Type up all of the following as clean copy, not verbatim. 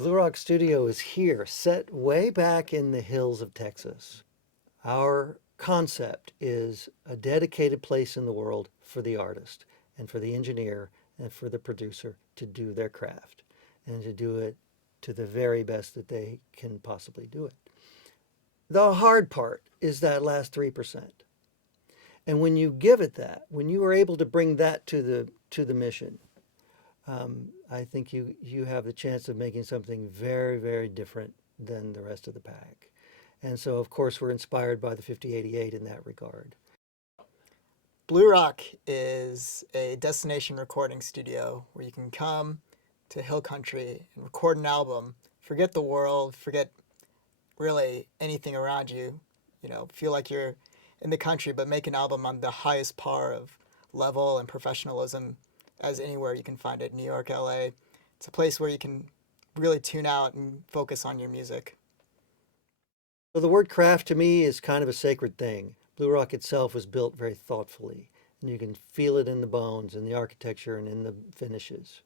Blue Rock Studio is here, set way back in the hills of Texas. Our concept is a dedicated place in the world for the artist and for the engineer and for the producer to do their craft and to do it to the very best that they can possibly do it. The hard part is that last 3%. And when you give it that, when you are able to bring that to the mission, I think you have the chance of making something very, very different than the rest of the pack. And so, of course, we're inspired by the 5088 in that regard. Blue Rock is a destination recording studio where you can come to Hill Country and record an album, forget the world, forget really anything around you, feel like you're in the country, but make an album on the highest par of level and professionalism as anywhere you can find it. New York, LA. It's a place where you can really tune out and focus on your music. So the word craft to me is kind of a sacred thing. Blue Rock itself was built very thoughtfully, and you can feel it in the bones, in the architecture, and in the finishes.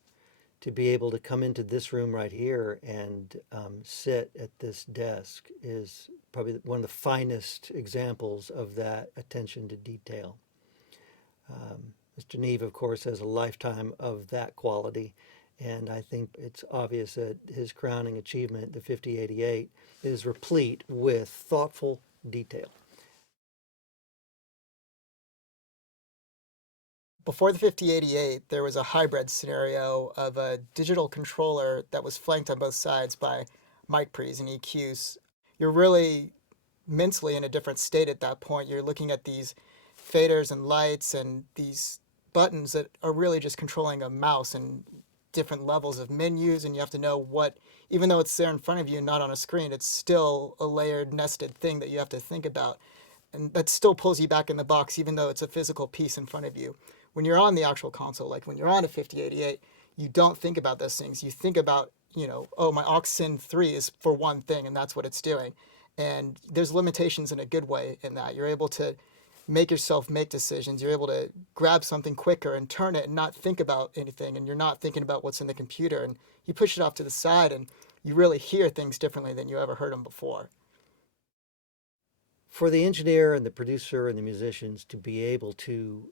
To be able to come into this room right here and sit at this desk is probably one of the finest examples of that attention to detail. Mr. Neve, of course, has a lifetime of that quality, and I think it's obvious that his crowning achievement, the 5088, is replete with thoughtful detail. Before the 5088, there was a hybrid scenario of a digital controller that was flanked on both sides by mic pre's and EQs. You're really mentally in a different state at that point. You're looking at these faders and lights and these buttons that are really just controlling a mouse and different levels of menus, and you have to know what, even though it's there in front of you, not on a screen, it's still a layered, nested thing that you have to think about. And that still pulls you back in the box, even though it's a physical piece in front of you. When you're on the actual console, like when you're on a 5088, you don't think about those things. You think about, oh, my aux sin 3 is for one thing, and that's what it's doing. And there's limitations in a good way in that. You're able to make yourself make decisions. You're able to grab something quicker and turn it and not think about anything, and you're not thinking about what's in the computer. And you push it off to the side, and you really hear things differently than you ever heard them before. For the engineer and the producer and the musicians to be able to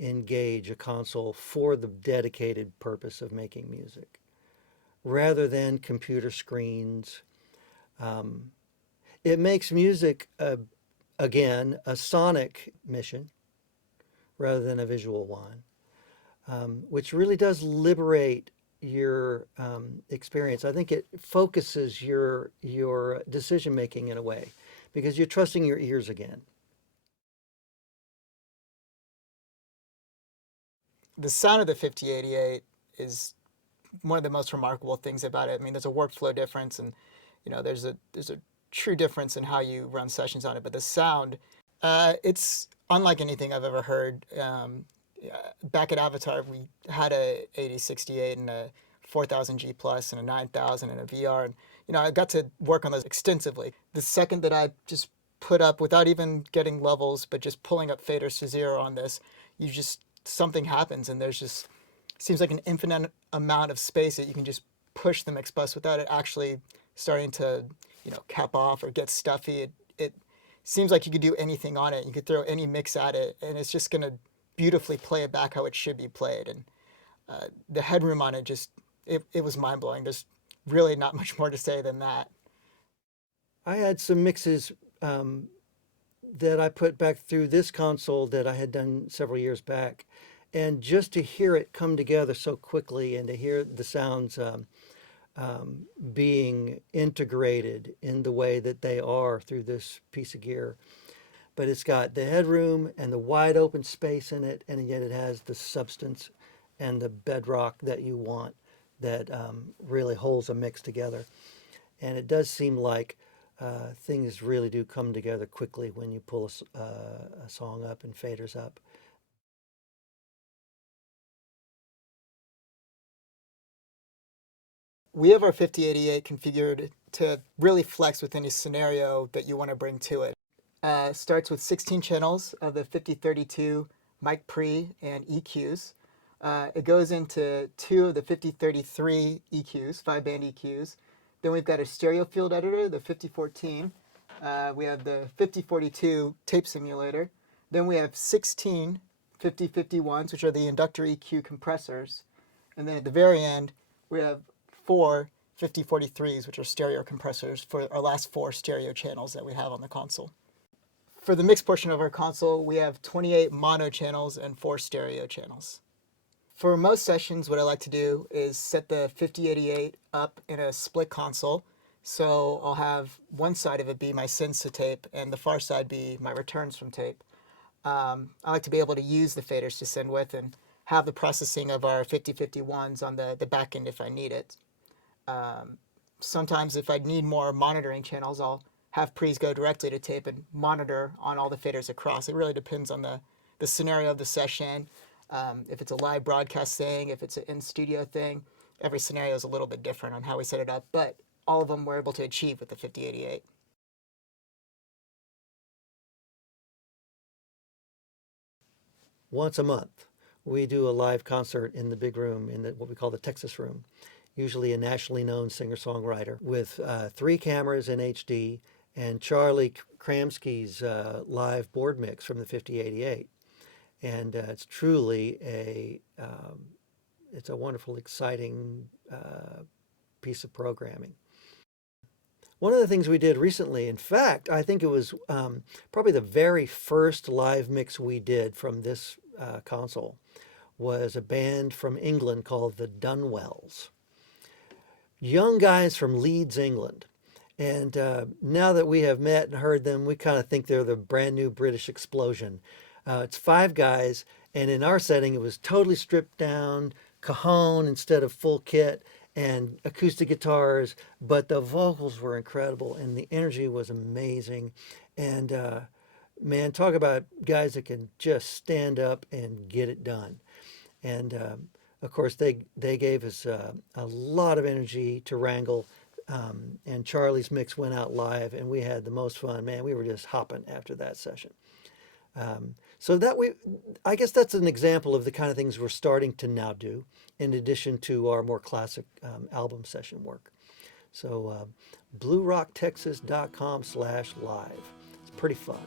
engage a console for the dedicated purpose of making music, rather than computer screens, it makes music, again, a sonic mission rather than a visual one, which really does liberate your experience. I think it focuses your decision making in a way, because you're trusting your ears again. The sound of the 5088 is one of the most remarkable things about it. I mean, there's a workflow difference, and there's a true difference in how you run sessions on it. But the sound, it's unlike anything I've ever heard. Back at Avatar, we had a 8068 and a 4000G Plus and a 9000 and a VR, and I got to work on those extensively. The second that I just put up, without even getting levels, but just pulling up faders to 0 on this, something happens, and there's just seems like an infinite amount of space that you can just push the mix bus without it actually starting to cap off or get stuffy. It seems like you could do anything on it. You could throw any mix at it, and it's just going to beautifully play it back how it should be played. And the headroom on it it was mind-blowing. There's really not much more to say than that. I had some mixes that I put back through this console that I had done several years back, and just to hear it come together so quickly and to hear the sounds being integrated in the way that they are through this piece of gear. But it's got the headroom and the wide open space in it, and yet it has the substance and the bedrock that you want, that really holds a mix together. And it does seem like things really do come together quickly when you pull a song up and faders up. We have our 5088 configured to really flex with any scenario that you want to bring to it. Starts with 16 channels of the 5032 mic pre and EQs. It goes into 2 of the 5033 EQs, 5-band EQs, Then we've got a stereo field editor, the 5014. We have the 5042 tape simulator. Then we have 16 5051s, which are the inductor EQ compressors. And then at the very end, we have 4 5043s, which are stereo compressors for our last 4 stereo channels that we have on the console. For the mix portion of our console, we have 28 mono channels and 4 stereo channels. For most sessions, what I like to do is set the 5088 up in a split console. So I'll have one side of it be my sends to tape and the far side be my returns from tape. I like to be able to use the faders to send with and have the processing of our 5051s on the back end if I need it. Sometimes if I need more monitoring channels, I'll have pre's go directly to tape and monitor on all the faders across. It really depends on the scenario of the session. If it's a live broadcast thing, if it's an in-studio thing, every scenario is a little bit different on how we set it up, but all of them we're able to achieve with the 5088. Once a month, we do a live concert in the big room, in what we call the Texas room, usually a nationally known singer-songwriter, with 3 cameras in HD and Charlie Kramsky's live board mix from the 5088. And it's truly it's a wonderful, exciting piece of programming. One of the things we did recently, in fact, I think it was probably the very first live mix we did from this console, was a band from England called the Dunwells. Young guys from Leeds, England. And now that we have met and heard them, we kind of think they're the brand new British explosion. It's 5 guys, and in our setting, it was totally stripped down, cajon instead of full kit, and acoustic guitars, but the vocals were incredible, and the energy was amazing. And man, talk about guys that can just stand up and get it done. And of course, they gave us a lot of energy to wrangle. And Charlie's mix went out live, and we had the most fun. Man, we were just hopping after that session. So I guess that's an example of the kind of things we're starting to now do, in addition to our more classic album session work. So bluerocktexas.com/live. It's pretty fun.